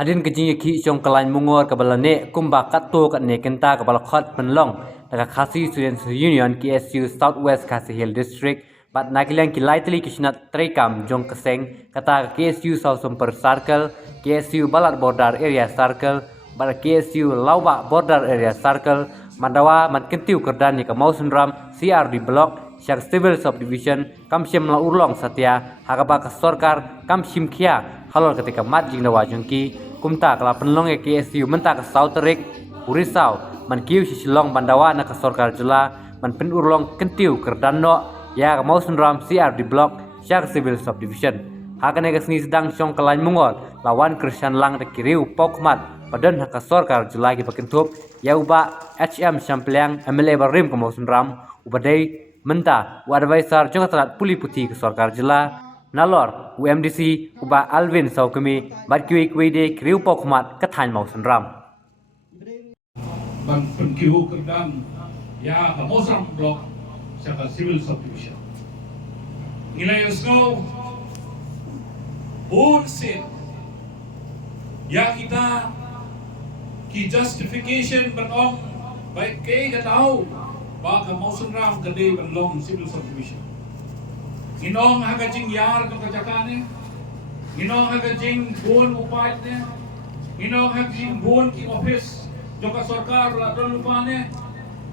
Hadin kejing ki chong kalain mungor kabalane kumba katto kat ne kenta kabal khat penlong daga Khasi Students Union KSU Southwest Khasi Hill District bat nakilang ki lightly kishnat trekam jong keseng kata KSU South Sumper Circle KSU Balat Border Area Circle bat KSU Lauba Border Area Circle mandawa man kentiu kerdan ni kamau sunram CRD Block Syak Civil Subdivision kamshim la urlong satya hakaba ka sorkar kamshim khia halol ketika mat jingdawa jongki kumta kala penlong e KSU menta ke Sauterik Urisau man kiu sisilong bandawa na ke sorkar jela man pen urlong kentiu kerdanno ya ke mau sunram CRD Block Syak Civil Subdivision hakane ke seni sedang syong kelain mungol lawan Krishan lang de kiriu pokmat padan hak sorkar jela ki pakentup ya uba HM Syampliang MLA Barim ke mau sunram ubadai menta u advisor jong telat puli putih ke sorkar jela nalor UMDC uba Alvin Saukemi batkiwi kwide kriu pokmat kathan mau sunram ban penkiu kerdan ya kamosram blok saka civil subdivision nilai snow bon sin ya kita ki justification banong baik ke gatau ba kamosram gede banlong civil subdivision Ginong hagajing yar ng kajakane, ginong hagajing buon upayat ne, ginong hagajing buon ki office joka sarkar la don lupane,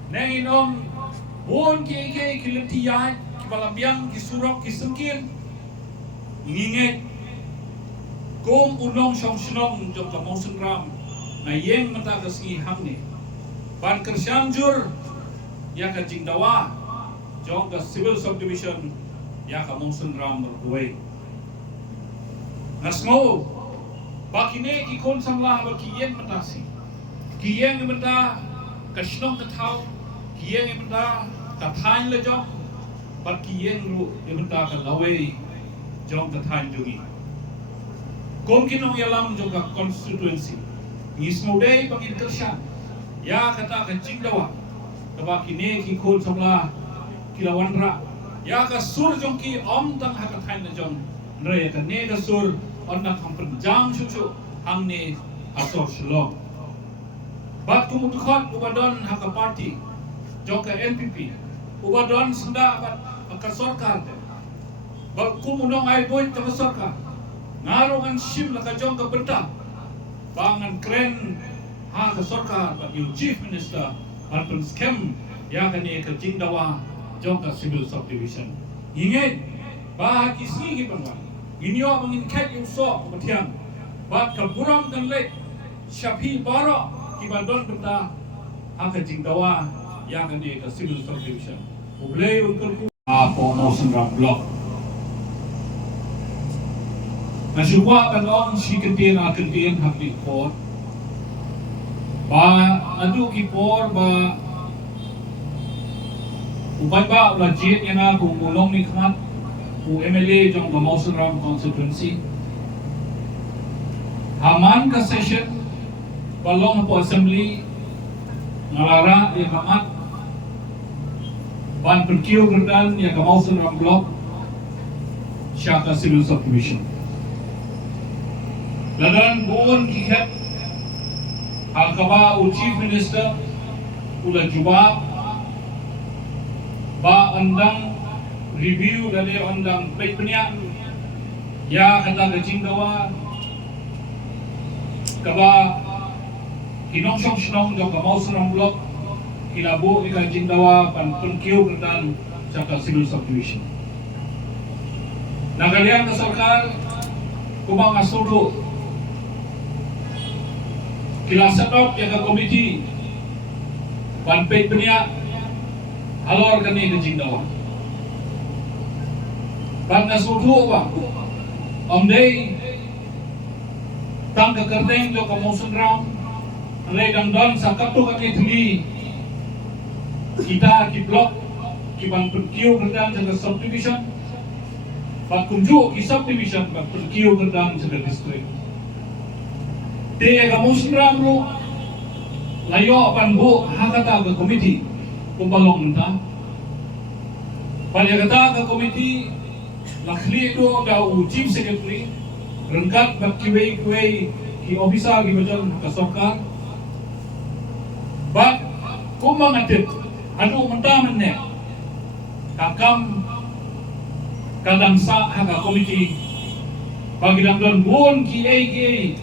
ne ginong buon ki kilimtiyay ki balabiyang ki surok ki sungkin, nginget kung unong syong joka mausun ram na yeng mata kasi hamne, ban kersyamjur ya kajing dawa joka civil subdivision ya kamong sunram berduai. Nasmo, bakine ikon samlah bakien matasi. Kiyeng menda kasnong katau, kiyeng menda kathain lejong, bat kiyeng ru menda kalaway jong kathain jungi. Kom kinong yalam juga constituency. Ngismo day pangin kersyan, ya kata kacing dawa, kabakine ikon samlah kilawan ra. Ya ka sur jong ki om tang haka thain na jong re ka ne ka sur on na kham jam chu chu hang ne asor shlo bat ku mutkhat ubadon haka party jong ka NPP ubadon senda bat ka sarkar de bat ku munong ai boy ta sarkar ngaro an shim la ka jong ka benta bangan kren ha ka sarkar bat you chief minister bat pun scam ya ka ne ka jingdawa jongka civil subdivision. Ingat, bah kisni kipanwan. Inyo mangin kat yung so kumatiang. Bat kaburam dan lek syapi baro kibandon benda haka jingdawa yang di ke civil subdivision. Ublay untuk apa mau senram blok. Nasyukwa kanon si kentien hak di kor. Ba adu kipor ba Upat ba legit yang aku mulong ni khat u MLA jong Kamausun Ram constituency haman ka session balong po assembly ngalara ya kamat ban perkiu gerdan ya Kamausun Ram block syaka civil subdivision ladan buon kihat hakaba u chief minister ula jubab ba undang review dari undang penya ya kata kecing dawa kaba kinong syong jong kamau sunong blok kilabu ika kecing dawa pan penkiu kerdan saka civil subdivision nagalian ke sarkar kumang asudu kila setop ya ke komiti pan penya alor kani ke jingdawa. Karena sudu apa? Omdei tang ke kerteng jo Kamausun Ram, alai dangdon sakatu kani tuli kita ki blok ki ban perkiu kerdan jaga subdivision, ban kunju ki subdivision ban perkiu kerdan jaga district. Te Kamausun Ram ru layo ban bu hakata ke komiti. Kumbalong nta pada kata ke komiti lakhli itu ada chief secretary rengkat bak kiwei ki ofisa ki bajon ka sokar bak kumang atit adu mentamen ne kakam kadang sa haka komiti bagi dangdon bon ki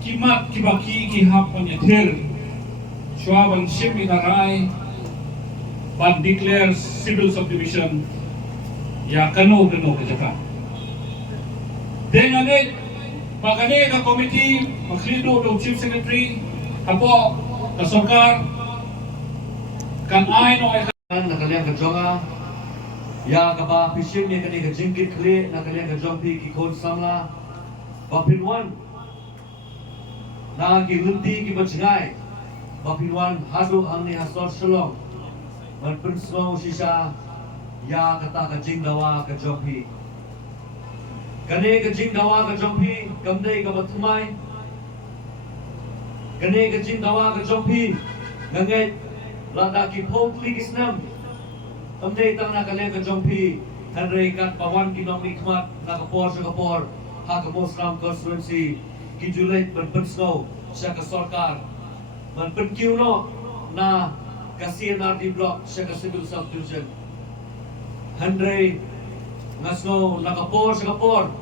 kimat kibaki ki hap penyetir Swaban Shimi Karai but declares civil subdivision ya kano ke Jakarta. Dengan ini, makanya ke komiti, maklido do chief secretary, apo kasokar, kan ay no ay nakaliang kajonga ya kaba pishim ni kani ka jingkit kle nakaliang kajong pi ki kon samla bapinwan na ki lunti ki bachngai bapinwan hadu angni hasor shalom man prinsmo shisha ya kata ka jingdawa ka jongpi kane ka jingdawa ka jongpi kamdei ka batumai kane ka jingdawa ka jongpi nganget lada ki potli kisnam amdei tang na kaliang ka jongpi hanrei kat pawan kinom nikmat na kapor sa kapor ha ka Muslim constituency ki julet man prinsmo siya ka sarkar man penkiw no na ka CNRD block siya ka civil subdivision handray ngasno nakapor sa kapor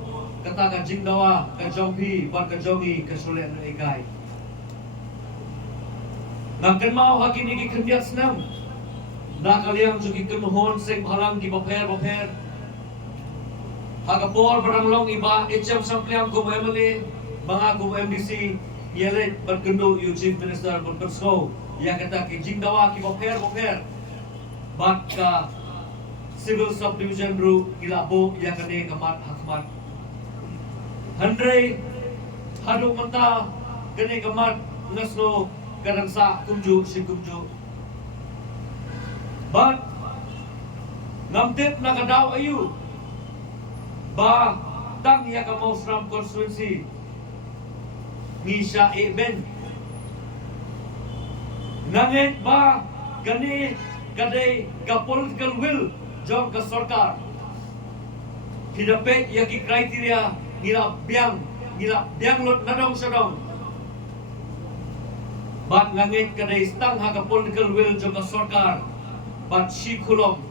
kata ka jingdawa ka jongpi ban ka jongi ka sulen na ikay nangkan mau hakini ki kendiat senam na kaliang jugi kenuhon sing halang ki baper hakapor barang long iba ecam sampliang ko emily mga ko MDC yelet berkendu you chief minister berpersko ya kata ki jingdawa ki boper bat ka civil subdivision ru ilabo ya kane kamat hakmat handrei hadu menta kane kamat ngasno kadang sa kumju si kumju bat ngamtip nakadaw ayu ba tang ya ka Muslim constituency Nisha Ben nangit ba gani kadai ka political will jom ka sarkar hidapet yaki kriteria nila biang lot nadong sadong bat ngangit kadai stang ha ka political will jom ka sarkar bat si kulom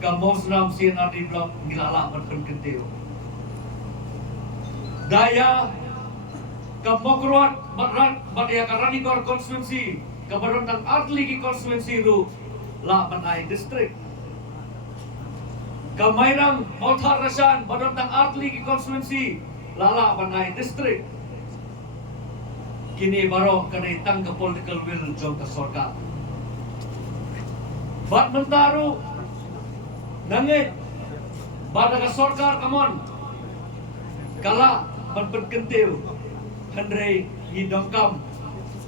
ka Muslim CNRD block ngilala berkentiu daya Kamokruat bat ya karani kor constituency kabaron ng Artli ki constituency ru la Banay district kamayrang Mauthar Rasan baron ng Artli ki constituency la Banay district kini baro kanay tang ka political will jong ka sarkar bat mentaro nangit bada ka sarkar kamon kala berkentiu handrei hidongkam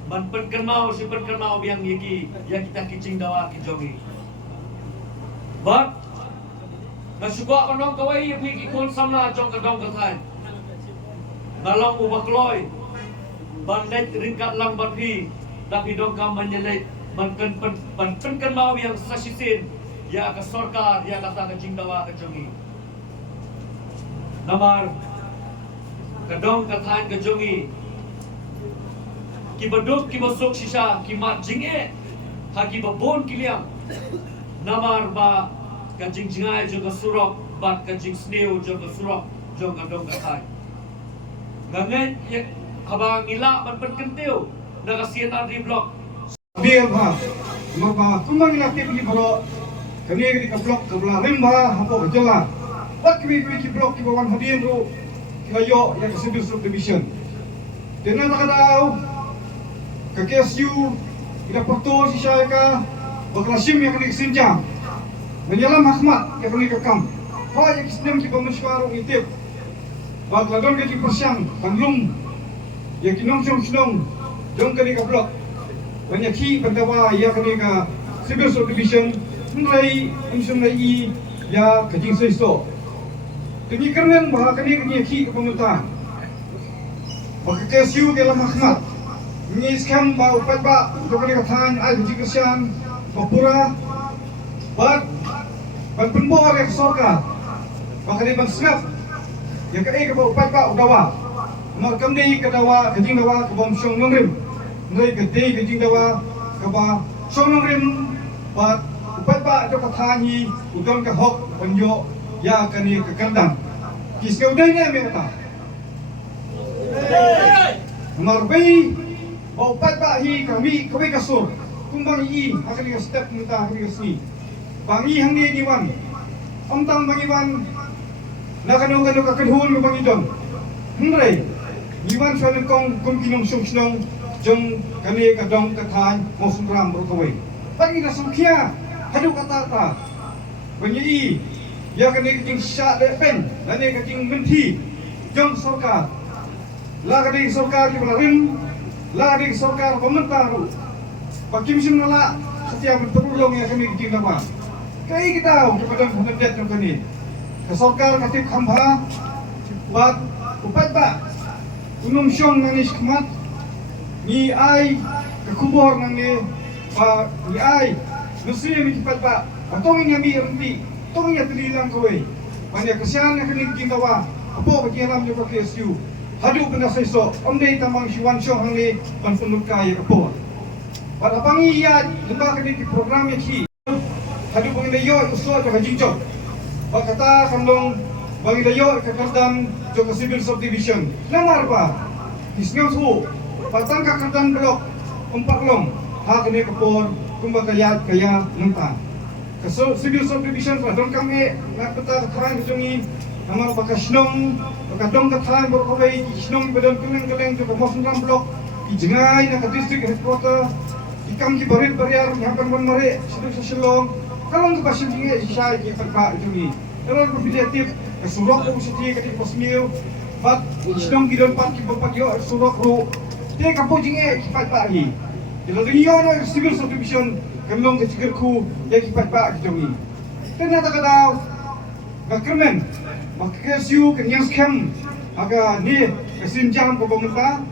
man penkenmau si penkenmau yang kita kicing dawa kijongi bat nasugwa kanong kawai yang ki kon samna jong kadong kathan ngalong ubakloi bandet ringkat lang batpi tapi dongkam menyelet man penkenmau yang sasisin ya ka sarkar ya kata kicing dawa kijongi namar kadong kathan kijongi kibaduk kibasok sisa kimat jinge haki babon kiliang namar ba kajing jingai jong surok bat kajing sneu jong surok jong kadong kathan ngangen habang ila man penkentiu nakasian di blok biar ba mapa kumang ila tip ni bro kani ka blok ka bla rimba hapo jala wat ki blok ki bawan hadin ro kayo ya civil subdivision tenan nakadaw ka KSU ila porto si siya ka baklasim yang kini sinjang menyalam Ahmad yang kini kakam ha ya kisnem ki pamishwaro itip bagladon ka ki persyang panglum ya kinong sinong dong kani ka blok banyak ki pandawa ya kani ka civil subdivision mulai insumai ya kajing seiso demi kernen bahwa kani ki pemerintah baka KSU ke lam Ahmad ni skam ba upat ba dokani kathan ai biji kesyan mapura bat penbor ke sarkar baka ni bangsap ya ka ka upat pa udawa mar kamdi ka dawa ka jing dawa ka bom syong nongrim ngai ka dei ka jing dawa ka ba syong nongrim ba upat pa jo ka thani udon ka hok panjo ya ka ni ka kandang kisau dei ne me ta mar bai ba upat pa hi kami ka sur kumbang i akan ka step muta akan ka sni bangi hang ni wan tang bangi wan nakano ka kadhun ka bangi don hungre Iwan Shalin Kong Kumkinong Sungsnong Jong Kani Kadong Kathan Mosungram Rokaway. Pagi na sungkya hadu katata. Banyi ya kani kating sya pen, lani kating menti jong sarkar. La kating sarkar ki balarim, la kating sarkar pementaru. Bakim simnala setiap bertulung ya kani kating nama. Kai kita kepada pendet kani. Ke sarkar kating khamba buat upat ba Unum syong nang iskmat ni ai ke kubur nang ni ai nusi mi kipat ba atong ni mi rempi tong ya telilang kowe banyak kesian yang kini kintawa apa bagi alam yo ke SU hadu benda seso omde tamang siwan syong nang ni ban punuk kaya kepo pada pangi ya lemba kini program ki hadu bagi yo usul ke hajinjok bakata kandong bagi dayo kakardam joko civil subdivision namar pa isngam su patang kakardam blok 4 long ha kene kapor kumbakayat kaya nunta kaso civil subdivision pa don kami napata kran jungi namar pakasnong pakadong kathan borkawai isnong bedon keleng joko mosnam blok ijengai na district headquarter ikam ki barit bariar nyapan bon mare sidu sasilong kalong ka basim jinge isai ki pa jungi Kalau berpilihatif, surok ko siti kati posmil, bat isnong gidon pat ki bapak yo surok ro, te kapo jinge kipat pak hi. Kalau dinyo no civil subdivision, kamlong kecikir ku ya kipat pak kitongi. Ternyata kadaw, bakermen, bakasiu kenyang scam, aga ni kesinjam ko pemerintah,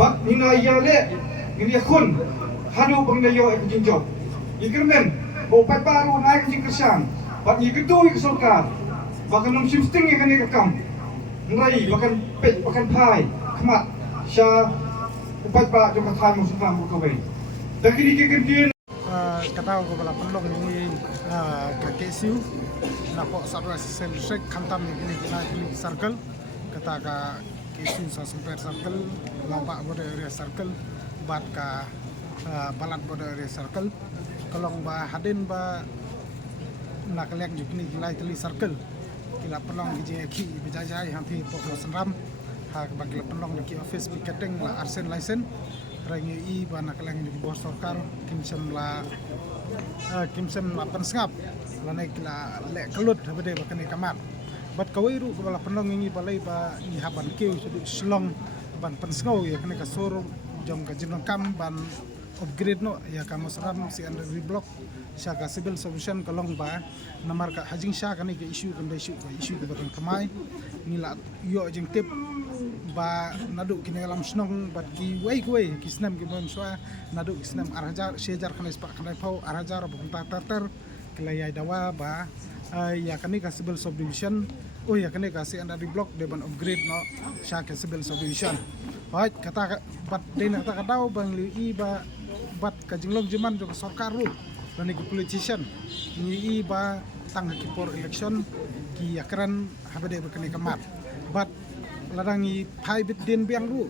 bat nina yale, ngini kun, hadu pengdayo ekjinjob. Ikermen, bopat baru naik jingkersan. Bat ni gedoi ke sarkar bahkan nom simsting yang kani kakam ngai bahkan pet bahkan pai khmat sya upat ba jo kathan mo sukam ko bai dakini ke kendian katao ko bala panlong ni ka KSU na po sarwa sel sek khantam ni kini circle kata ka KSU sa super circle lomba border area circle bat ka balat border area circle kalong ba hadin ba nakalek jukni kilai teli circle kila pelong gije ki bijajai hanti pok senram ha bagi pelong ki office piketing la arsen license rangi i ba nakalek di bos sarkar kimsem la pensngap la naik la le kelut habade bakani kamat bat kawairu bala pelong ini balai ba i haban keu selong ban pensngau ya kene kasur jom ka jinong kam ban upgrade no ya kamu seram si under block syaka civil solution kalong ba namar ka hajing sya kani ke isu kan isu ke batang kamai nila yo jeng tip ba nadu kini alam snong bat ki wei ki snam ki bon swa nadu snam arhajar sejar kan ispak kan pau arhajar bukun tartar kelayai dawa ba ya kani ka civil subdivision ya kani ka si under block de ban upgrade no syaka civil subdivision baik kata bat dena kata kadau bang li ba bat kajinglong jiman jo sarkar ru dan ikut politician ni ba tang kipor election ki akran habade berkene kamat bat ladangi pai bit den biang ru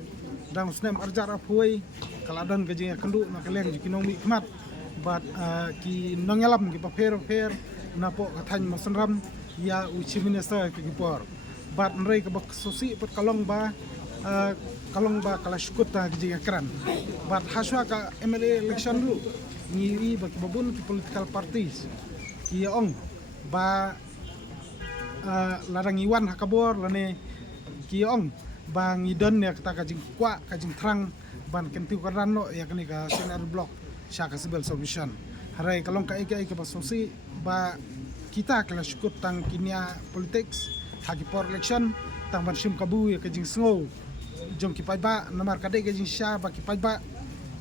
dang snem arjar apuai kaladon gajing kendu na keleng jikinong mi kamat bat ki nongelam ki paper napo kathan mosenram ya uchi minister ki kipor bat nrei ka bak sosi pat kalong ba kala syukut ta gajing akran bat haswa ka MLA election ru ngiri bagi babun ki political parties ki ong ba larang iwan hakabor lane ki ong ba ngidon ya kata kajing kwa kajing terang ban kentiu karan no ya kani ka senar block syaka civil solution harai kalong ka ika basosi ba kita kala syukut tang kinia politics hagi por election tang ban sim kabu ya kajing sngo jom ki ba namar kade kajing sya ba ki ba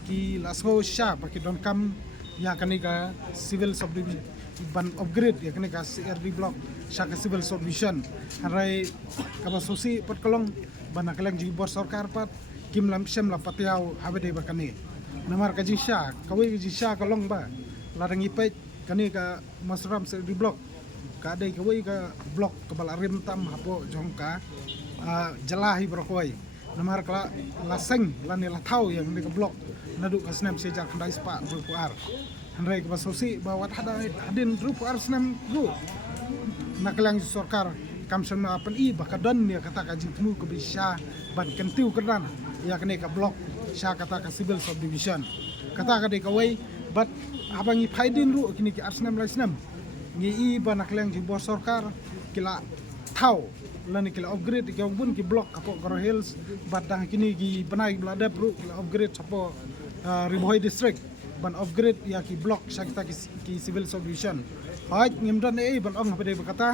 ki lasgo sya baki don kam ya kani ka civil ban upgrade ya kene ka CRD block syaka civil solution harai kaba sosi pat kolong ban nakeleng ji bor sarkar pat kim lam sem la patiau habede bakani namar ka ji sha kawai ji sha kolong ba larang ipet kani ka masram CRD block ka dai kawai ka block kabal arim tam hapo jongka jalahi berkoi namar kala laseng lani latau yang di blok nadu kasnem sejar kendai spa rupuar handai ke basosi bawa hadin rupuar senam go nakalang sarkar kamsen apan i bakadon ya kata ka jingmu ke bisa ban kentiu kedan ya kene ka blok sya kata ka civil subdivision kata ka de kawai bat abangi phaidin ru kini ki arsnam laisnam ngi i ban nakalang jibor sarkar kila tau lani kila upgrade ki bun ki blok kapo Garo Hills batang kini ki banai belada pro kila upgrade sapo Ribohoi district ban upgrade ya ki blok sakita ki civil solution haj ngimdan ban ong pada berkata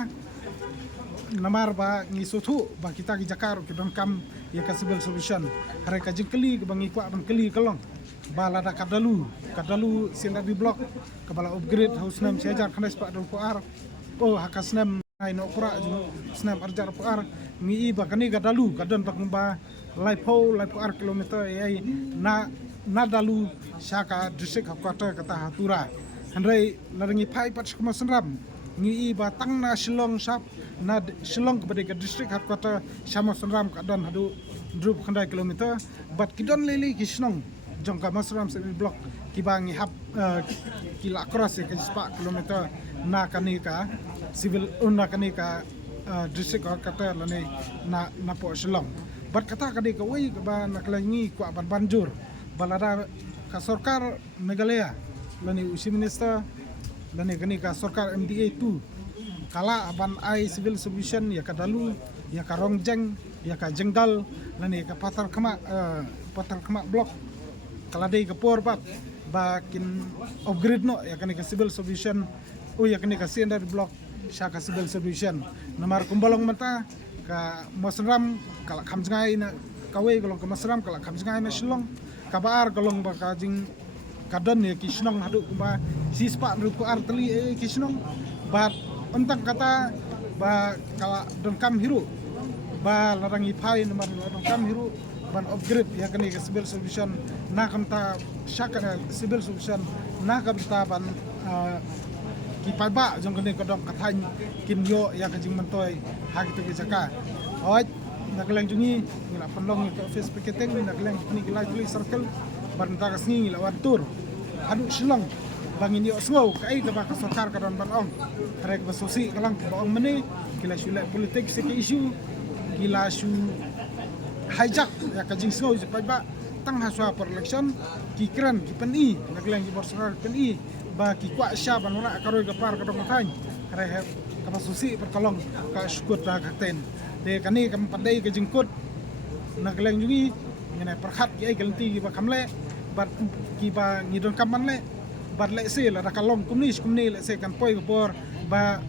namar ba ngi sotu ba kita ki jakar ki don kam ya ka civil solution hare ka jengkeli ke bangi kwa ban keli kalong balada kadalu sila di blok kabala upgrade house nam sejar khanas pa do ar hakasnam ai no pura ju snam arjar par mi iba kani gadalu kadon pakmba laipo ar kilometer ai na dalu syaka district hakata kata hatura handai larangi pai pat kuma senram ngi iba tangna Shillong sap na Shillong kepada ke district hakata sama senram kadon hadu drup khandai kilometer bat kidon leli kisnong jongka masram civil block kibangi hap kila cross ke 4 kilometer na kanika civil una kanika district kata lani na po Shillong bat kata kadi ka wei ba naklangi ku ban banjur balada ka sarkar Meghalaya lani usi minister lani kanika sarkar MDA 2 kala aban ai civil solution ya kadalu ya ka Rongjeng ya ka Jenggal lani ka patar kama blok kala dei ka por pat bakin upgrade no ya kanika civil solution ya kanika standard block syaka civil solution namar kumbalong mata ka masram kala khamjngai na kawai golong ka masram kala khamjngai na Shillong kabar golong ba kajing kadon ya kisnong hadu ba sispa rupu arteli kisnong bat entang kata ba kala dongkam hiru ba larangi pai namar dongkam hiru ban upgrade ya kanika civil solution na kamta syaka civil solution na kamta ban ki paiba jong kene kodong kathan kin yo ya kajing mentoy ha gitu ke jaka hoj nakelang jungi ngila penlong ke office piketing nakelang ni gila tulis circle ban ta kasni ngila watur adu Shillong bangin yo sngo kai ka ba ka sarkar kadon ban ong rek ba sosi kalang ba ong meni kila shule politik se ke issue kila shu hijack ya kajing sngo je paiba tang haswa per election ki kran ki peni nakelang ki borsar peni ba ki kwa sya ban ora karoi ka par kadong thang re ka susi pertolong ka skut da ka ten de kani kam pandai ka jingkut nagleng jungi ngene perkhat ki ai galti ki ba kamle bat ki ba ngidon kaman le bat le se la ka long kumni le se kan poi ko por ba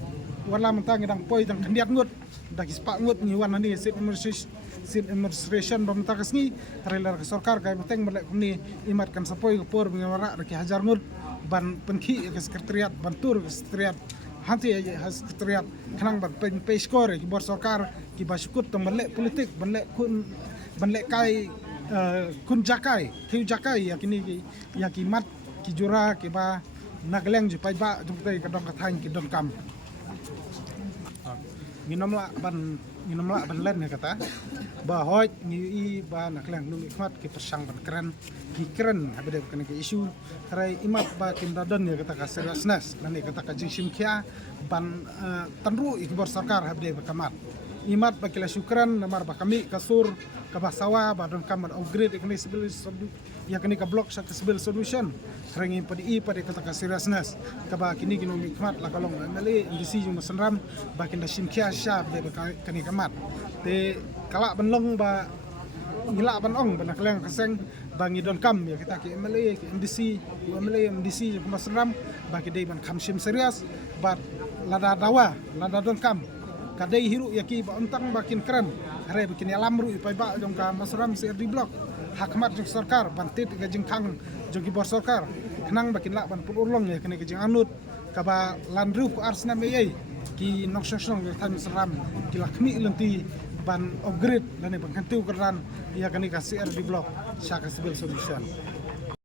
wala mentang dang poi dang kandiat ngut da ki spa ngut ni wan ni sit administration bam ta kasni relar ka sarkar ka beteng merle kumni imat kan sapoi ko por ngawara ki hajar ngut ban penki ke sekretariat bantur ke sekretariat hanti sekretariat kanang ban pe skor ki bor sarkar ki basukut tembalek politik banlek kai kun jakai kiu jakai ya kini ya ki mat ki jura ki ba nagleng je pai ba jumpai ka dong ka thain ki dong kam nginomla ban len kata ba hoj ni ba nakleng nung ikmat ki persang ban keren ki keren habede kan ki isu harai imat ba kin dadon ya kata ka seriousness nani kata ka jingsim kia ban tanru ikbor sarkar habede ba kamat imat ba kila syukran namar ba kami kasur ka basawa ba don kamar upgrade ikni civil ya kini ka block sa civil solution rangi padi kata ka seriousness ka ba kini kino ikmat la kalong mali indisi yung masanram ba kin da simkia sha ba kani kamat te kala banlong ba ngila ban ong ban nakleng kaseng bangi don kam ya kita ki mali MDC yung masanram ba ki dei ban khamsim serius ba lada dawa lada don kam kadai hiru ya ki ba untang bakin keren hare bikin alam ru ipai ba jong ka masram CRD block hakmat jong sarkar bantit ga jingkhang jong ki bor sarkar kenang bakin la ban pulurlong ya kene ke jing anut kaba landru ku arsna meyai ki noksong yang tan seram ki lakmi lenti ban upgrade lani ban kantiu keran ya kani kasih di blok syaka civil solution